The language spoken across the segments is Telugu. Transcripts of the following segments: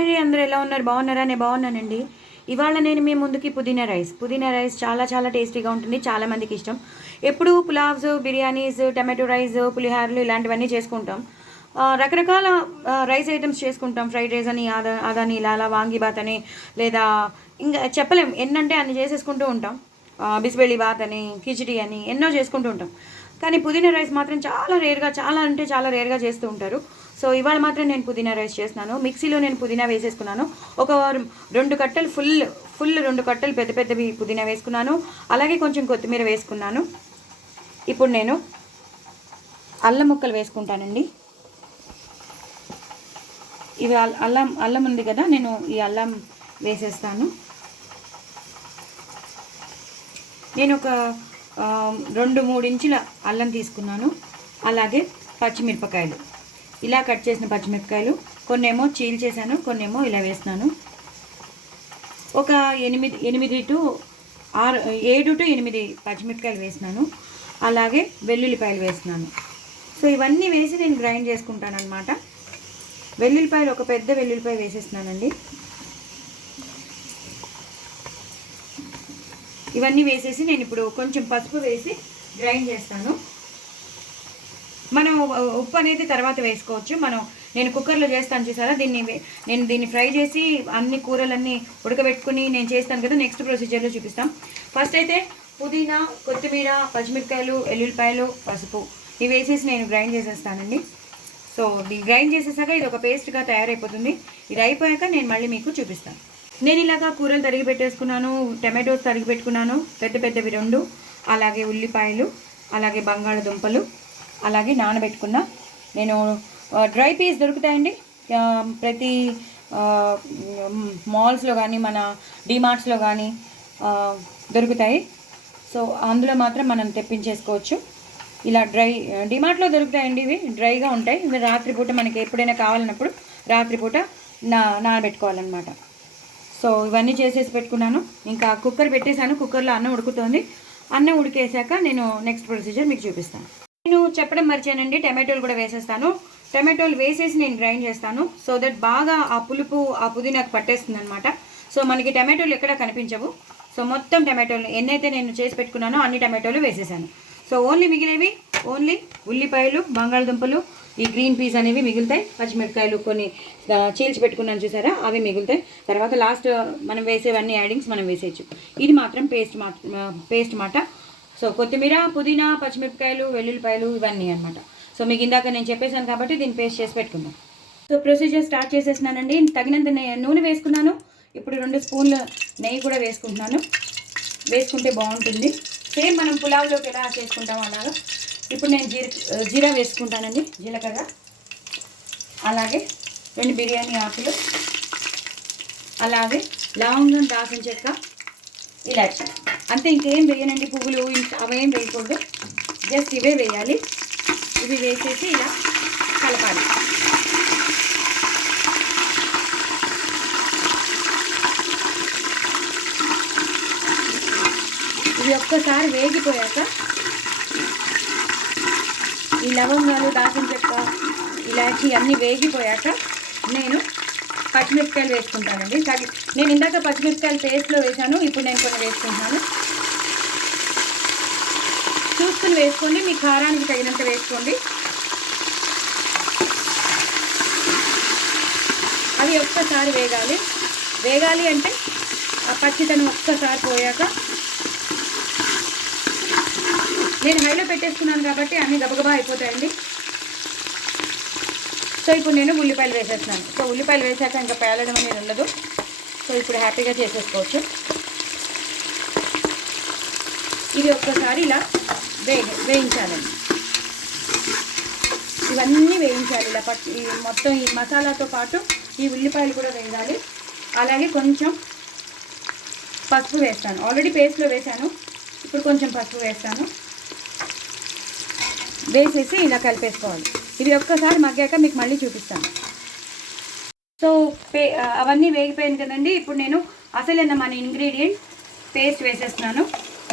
హాయ్ అందరూ ఎలా ఉన్నారు? బాగున్నారా? నేను బాగున్నానండి. ఇవాళ నేను మీ ముందుకి పుదీనా రైస్ చాలా చాలా టేస్టీగా ఉంటుంది. చాలామందికి ఇష్టం. ఎప్పుడు పులావ్స్, బిర్యానీస్, టమాటో రైస్, పులిహారలు ఇలాంటివన్నీ చేసుకుంటాం. రకరకాల రైస్ ఐటమ్స్ చేసుకుంటాం. ఫ్రైడ్ రైస్ అని, అదని ఇలా అలా, వాంగిబాత్ అని, లేదా ఇంకా చెప్పలేం ఎన్నంటే అన్ని చేసేసుకుంటూ ఉంటాం. బిస్బెళ్ళి బాత్ అని, కిచిడి అని ఎన్నో చేసుకుంటూ ఉంటాం. కానీ పుదీనా రైస్ మాత్రం చాలా రేర్గా, చాలా అంటే చాలా రేర్గా చేస్తూ ఉంటారు. సో ఇవాళ మాత్రం నేను పుదీనా రైస్ చేస్తున్నాను. మిక్సీలో నేను పుదీనా వేసేసుకున్నాను. ఒక 2 కట్టలు ఫుల్ 2 కట్టలు పెద్ద పెద్దవి పుదీనా వేసుకున్నాను. అలాగే కొంచెం కొత్తిమీర వేసుకున్నాను. ఇప్పుడు నేను అల్లం ముక్కలు వేసుకుంటానండి. ఇవి అల్లం ఉంది కదా, నేను ఈ అల్లం వేసేస్తాను. నేను ఒక 2-3 ఇంచుల అల్లం తీసుకున్నాను. అలాగే పచ్చిమిరపకాయలు, ఇలా కట్ చేసిన పచ్చిమిరపకాయలు, కొన్నేమో చీల్చేసాను, కొన్నేమో ఇలా వేస్తున్నాను. ఒక 7 to 8 పచ్చిమిరపకాయలు వేసినాను. అలాగే వెల్లుల్లిపాయలు వేస్తున్నాను. సో ఇవన్నీ వేసి నేను గ్రైండ్ చేసుకుంటాను అనమాట. వెల్లుల్లిపాయలు ఒక పెద్ద వెల్లుల్లిపాయ వేసేస్తున్నానండి. ఇవన్నీ వేసేసి నేను ఇప్పుడు కొంచెం పసుపు వేసి గ్రైండ్ చేస్తాను. మనం ఉప్పు అనేది తర్వాత వేసుకోవచ్చు. నేను కుక్కర్లో చేస్తాను చూసారా, నేను దీన్ని ఫ్రై చేసి అన్ని కూరలన్నీ ఉడకబెట్టుకుని నేను చేస్తాను కదా, నెక్స్ట్ ప్రొసీజర్లో చూపిస్తాం. ఫస్ట్ అయితే పుదీనా, కొత్తిమీర, పచ్చిమిరపకాయలు, ఎల్లుల్లిపాయలు, పసుపు ఇవి వేసేసి నేను గ్రైండ్ చేసేస్తానండి. సో గ్రైండ్ చేసేసాక ఇది ఒక పేస్ట్గా తయారైపోతుంది. ఇది అయిపోయాక నేను మళ్ళీ మీకు చూపిస్తాను. నేను ఇలాగా కూరలు తరిగి పెట్టేసుకున్నాను. టమాటోస్ తరిగి పెట్టుకున్నాను, పెద్ద పెద్దవి 2. అలాగే ఉల్లిపాయలు, అలాగే బంగాళదుంపలు, అలాగే నానబెట్టుకున్న నేను డ్రై పీస్ దొరుకుతాయండి ప్రతి మాల్స్లో కానీ మన డిమార్ట్స్లో కానీ దొరుకుతాయి. సో అందులో మాత్రం మనం తెప్పించేసుకోవచ్చు. ఇలా డిమార్ట్లో దొరుకుతాయండి. ఇవి డ్రైగా ఉంటాయి. ఇవి రాత్రిపూట మనకి ఎప్పుడైనా కావాలన్నప్పుడు రాత్రిపూట నానబెట్టుకోవాలన్నమాట. సో ఇవన్నీ చేసేసి పెట్టుకున్నాను. ఇంకా కుక్కర్ పెట్టేశాను. కుక్కర్లో అన్నం ఉడుకుతోంది. అన్నం ఉడికేసాక నేను నెక్స్ట్ ప్రొసీజర్ మీకు చూపిస్తాను. నేను చెప్పడం మర్చానండి, టమాటోలు కూడా వేసేస్తాను. టమాటోలు వేసేసి నేను గ్రైండ్ చేస్తాను. సో దట్ బాగా ఆ పులుపు ఆ పుదీనాకు పట్టేస్తుంది అనమాట. సో మనకి టమాటోలు ఎక్కడ కనిపించవు. సో మొత్తం టమాటోలు ఎన్నైతే నేను చేసి పెట్టుకున్నానో అన్ని టమాటోలు వేసేసాను. సో మిగిలేవి ఓన్లీ ఉల్లిపాయలు, బంగాళదుంపలు, ఈ గ్రీన్ పీస్ అనేవి మిగులుతాయి. పచ్చిమిరపకాయలు కొన్ని చీల్చి పెట్టుకున్నాను చూసారా, అవి మిగులుతాయి. తర్వాత లాస్ట్ మనం వేసేవన్నీ యాడింగ్స్ మనం వేసేయచ్చు. ఇది మాత్రం పేస్ట్ మాట. సో కొత్తిమీర, పుదీనా, పచ్చిమిరపకాయలు, వెల్లుల్లిపాయలు ఇవన్నీ అనమాట. సో మీకు ఇందాక నేను చెప్పేశాను కాబట్టి దీన్ని పేస్ట్ చేసి పెట్టుకుందాం. సో ప్రొసీజర్ స్టార్ట్ చేసేసినానండి. తగినంత నూనె వేసుకున్నాను. ఇప్పుడు 2 స్పూన్ల నెయ్యి కూడా వేసుకుంటున్నాను. వేసుకుంటే బాగుంటుంది. సేమ్ మనం పులావ్లోకి ఎలా చేసుకుంటామో అలాగా. ఇప్పుడు నేను జీరా వేసుకుంటానండి, జీలకర్ర, అలాగే 2 బిర్యానీ ఆకులు, అలాగే లవంగం, దాల్చిన చెక్క, ఇలాచి. అంతే, ఇంకేం వేయనండి. పువ్వులు అవేం వేయకూడదు, జస్ట్ ఇవే వేయాలి. ఇవి వేసేసి ఇలా కలపాలి. ఇవి ఒక్కసారి వేగిపోయాక ఈ లవంగాలు, దాల్చిన చెక్క, ఇలాచి అన్నీ వేగిపోయాక నేను పచ్చిమిరపకాయలు వేసుకుంటానండి. నేను ఇందాక పచ్చిమిరపకాయలు పేస్ట్లో వేసాను. ఇప్పుడు నేను కొన్ని వేసుకుంటున్నాను. చూసుకుని వేసుకోండి, మీ కారానికి తగినంత వేసుకోండి. అవి ఒక్కసారి వేగాలి అంటే ఆ పచ్చితనం ఒక్కసారి పోయాక, నేను హైలో పెట్టేసుకున్నాను కాబట్టి అన్నీ గబగబా అయిపోతాయండి. సో ఇప్పుడు నేను ఉల్లిపాయలు వేసేస్తున్నాను. సో ఉల్లిపాయలు వేసాక ఇంకా పేలడం అనేది ఉండదు. సో ఇప్పుడు హ్యాపీగా చేసేసుకోవచ్చు. ఇది ఒక్కసారి ఇలా వేయించాలండి. ఇవన్నీ వేయించాలి ఇలా మొత్తం ఈ మసాలాతో పాటు ఈ ఉల్లిపాయలు కూడా వేయాలి. అలాగే కొంచెం పసుపు వేస్తాను. ఆల్రెడీ పేస్ట్లో వేసాను. ఇప్పుడు కొంచెం పసుపు వేస్తాను. వేసేసి ఇలా కలిపేసుకోవాలి. ఇది ఒక్కసారి మగ్గాక మీకు మళ్ళీ చూపిస్తాను. సో అవన్నీ వేగిపోయింది కదండి. ఇప్పుడు నేను అసలైన మన ఇంగ్రీడియంట్ పేస్ట్ వేసేస్తున్నాను.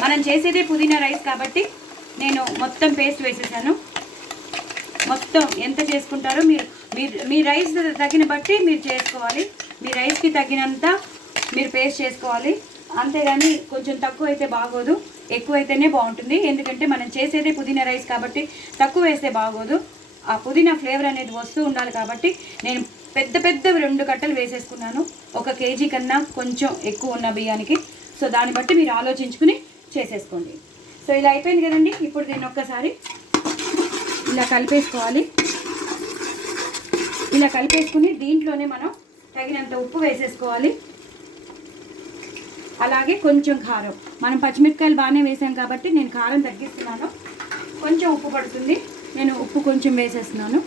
మనం చేసేదే పుదీనా రైస్ కాబట్టి నేను మొత్తం పేస్ట్ వేసేసాను. మొత్తం ఎంత చేసుకుంటారో మీ రైస్ తగిన బట్టి మీరు చేసుకోవాలి. మీ రైస్కి తగినంత మీరు పేస్ట్ చేసుకోవాలి. అంతేగాని కొంచెం తక్కువ అయితే బాగోదు, ఎక్కువ అయితేనే బాగుంటుంది. ఎందుకంటే మనం చేసేదే పుదీనా రైస్ కాబట్టి తక్కువ వేస్తే బాగోదు. ఆ పుదీనా ఫ్లేవర్ అనేది వస్తూ ఉండాలి కాబట్టి నేను పెద్ద 2 కట్టలు వేసేసుకున్నాను, 1 కేజీ కన్నా కొంచెం ఎక్కువ ఉన్న బియ్యానికి. సో దాన్ని బట్టి మీరు ఆలోచించుకుని చేసేసుకోండి. సో ఇలా అయిపోయింది కదండి. ఇప్పుడు దీన్ని ఒక్కసారి ఇలా కలిపేసుకోవాలి. ఇలా కలిపేసుకుని దీంట్లోనే మనం తగినంత ఉప్పు వేసేసుకోవాలి. అలాగే కొంచెం కారం, మనం పచ్చిమిరపకాయలు బాగానే వేసాం కాబట్టి నేను కారం తగ్గిస్తున్నాను. కొంచెం ఉప్పు పడుతుంది, నేను ఉప్పు కొంచెం వేసేస్తున్నాను.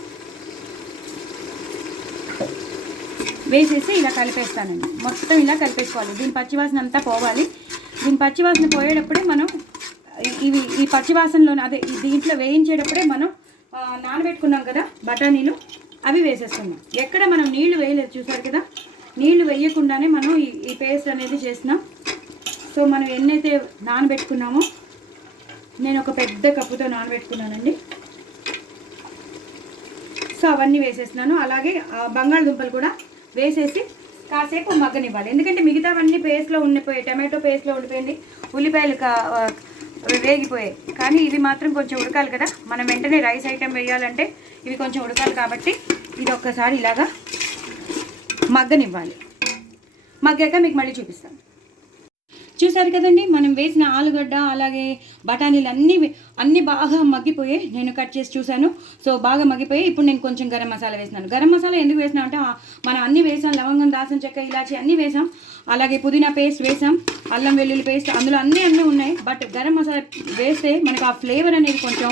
వేసేసి ఇలా కలిపేస్తానండి. మొత్తం ఇలా కలిపేసుకోవాలి. దీని పచ్చివాసన అంతా పోవాలి. దీని పచ్చివాసన పోయేటప్పుడే మనం ఈ పచ్చివాసనలోనే అదే దీంట్లో వేయించేటప్పుడే మనం నానబెట్టుకున్నాం కదా బఠానీలు, అవి వేసేస్తున్నాం. ఎక్కడ మనం నీళ్లు వేయలేదు, చూసారు కదా. నీళ్లు వేయకుండానే మనం ఈ పేస్ట్ అనేది చేస్తున్నాం. సో మనం ఎన్నైతే నానబెట్టుకున్నామో, నేను ఒక పెద్ద కప్పుతో నానబెట్టుకున్నానండి. సో అవన్నీ వేసేస్తున్నాను. అలాగే బంగాళదుంపలు కూడా వేసేసి కాసేపు మగ్గనివ్వాలి. ఎందుకంటే మిగతావన్నీ పేస్ట్లో ఉండిపోయాయి, టమాటో పేస్ట్లో ఉండిపోయింది, ఉల్లిపాయలు వేగిపోయాయి. కానీ ఇవి మాత్రం కొంచెం ఉడకాలి కదా, మనం వెంటనే రైస్ ఐటెం వేయాలంటే ఇవి కొంచెం ఉడకాలి కాబట్టి ఇది ఒక్కసారి ఇలాగా మగ్గనివ్వాలి. మగ్గాక మీకు మళ్ళీ చూపిస్తాను. చూసారు కదండి, మనం వేసిన ఆలుగడ్డ అలాగే బఠానీలు అన్నీ బాగా మగ్గిపోయాయి. నేను కట్ చేసి చూశాను. సో బాగా మగ్గిపోయాయి. ఇప్పుడు నేను కొంచెం గరం మసాలా వేసినాను. గరం మసాలా ఎందుకు వేసినా అంటే మనం అన్నీ వేసాం, లవంగం, దాల్చిన చెక్క, ఇలాచి అన్నీ వేసాం. అలాగే పుదీనా పేస్ట్ వేసాం, అల్లం వెల్లుల్లి పేస్ట్, అందులో అన్నీ ఉన్నాయి. బట్ గరం మసాలా వేస్తే మనకు ఆ ఫ్లేవర్ అనేది కొంచెం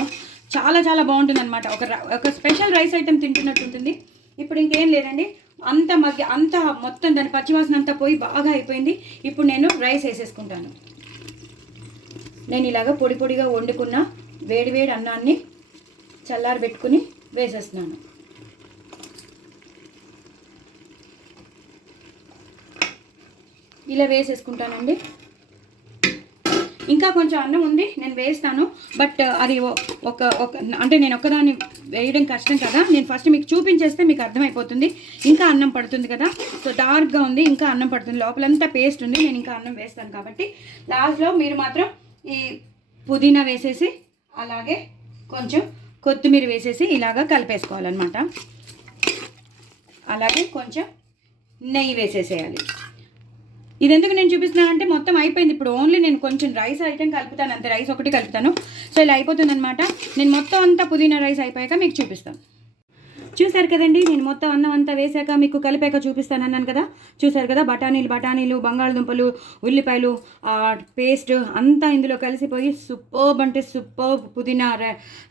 చాలా బాగుంటుంది అనమాట. ఒక స్పెషల్ రైస్ ఐటెం తింటున్నట్టు ఉంటుంది. ఇప్పుడు ఇంకేం లేదండి, అంత మొత్తం దాని పచ్చివాసన అంతా పోయి బాగా అయిపోయింది. ఇప్పుడు నేను రైస్ వేసేసుకుంటాను. నేను ఇలాగ పొడిగా వండుకున్న వేడి అన్నాన్ని చల్లారి పెట్టుకుని వేసేస్తున్నాను. ఇలా వేసేసుకుంటానండి. ఇంకా కొంచెం అన్నం ఉంది, నేను వేస్తాను. బట్ అది అంటే నేను ఒక్కదాన్ని వేయడం కష్టం కదా. నేను ఫస్ట్ మీకు చూపించేస్తే మీకు అర్థమైపోతుంది. ఇంకా అన్నం పడుతుంది కదా, సో డార్క్గా ఉంది, ఇంకా అన్నం పడుతుంది. లోపలంతా పేస్ట్ ఉంది, నేను ఇంకా అన్నం వేస్తాను కాబట్టి లాస్ట్లో మీరు మాత్రం ఈ పుదీనా వేసేసి అలాగే కొంచెం కొత్తిమీర వేసేసి ఇలాగా కలిపేసుకోవాలన్నమాట. అలాగే కొంచెం నెయ్యి వేసేసేయాలి. ఇది ఎందుకు నేను చూపిస్తున్నాను అంటే మొత్తం అయిపోయింది. ఇప్పుడు ఓన్లీ నేను కొంచెం రైస్ ఐటెం కలుపుతాను, అంతే. రైస్ ఒకటి కలుపుతాను. సో ఇలా అయిపోతుంది అనమాట. నేను మొత్తం అంతా పుదీనా రైస్ అయిపోయాక మీకు చూపిస్తాను. చూసారు కదండి, నేను మొత్తం అన్నం అంతా వేసాక మీకు కలిపాక చూపిస్తాను అన్నాను కదా. చూసారు కదా, బఠానీలు, బంగాళదుంపలు, ఉల్లిపాయలు, పేస్ట్ అంతా ఇందులో కలిసిపోయి సూపర్బ్ అంటే సూపర్బ్ పుదీనా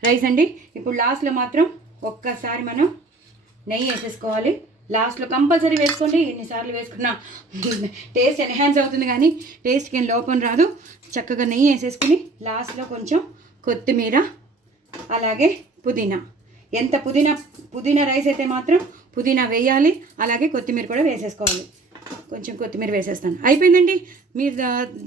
రైస్ అండి. ఇప్పుడు లాస్ట్లో మాత్రం ఒక్కసారి మనం నెయ్యి వేసేసుకోవాలి. లాస్ట్లో కంపల్సరీ వేసుకోండి. ఎన్నిసార్లు వేసుకున్నా టేస్ట్ ఎన్హాన్స్ అవుతుంది, కానీ టేస్ట్కి ఏం లోపం రాదు. చక్కగా నెయ్యి వేసేసుకుని లాస్ట్లో కొంచెం కొత్తిమీర అలాగే పుదీనా, ఎంత పుదీనా రైస్ అయితే మాత్రం పుదీనా వేయాలి, అలాగే కొత్తిమీర కూడా వేసేసుకోవాలి. కొంచెం కొత్తిమీర వేసేస్తాను. అయిపోయిందండి. మీరు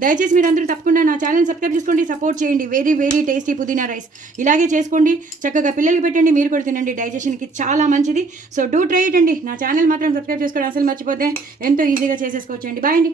దయచేసి మీరందరూ తప్పకుండా నా ఛానల్ సబ్స్క్రైబ్ చేసుకోండి, సపోర్ట్ చేయండి. వెరీ టేస్టీ పుదీనా రైస్ ఇలాగే చేసుకోండి. చక్కగా పిల్లలకి పెట్టండి, మీరు కూడా తినండి. డైజెషన్కి చాలా మంచిది. సో డూ ట్రై ఇట్ అండి. నా ఛానల్ మాత్రం సబ్స్క్రైబ్ చేసుకోవడం అసలు మర్చిపోతే ఎంతో ఈజీగా చేసేసుకోవచ్చండి. బాయ్ అండి.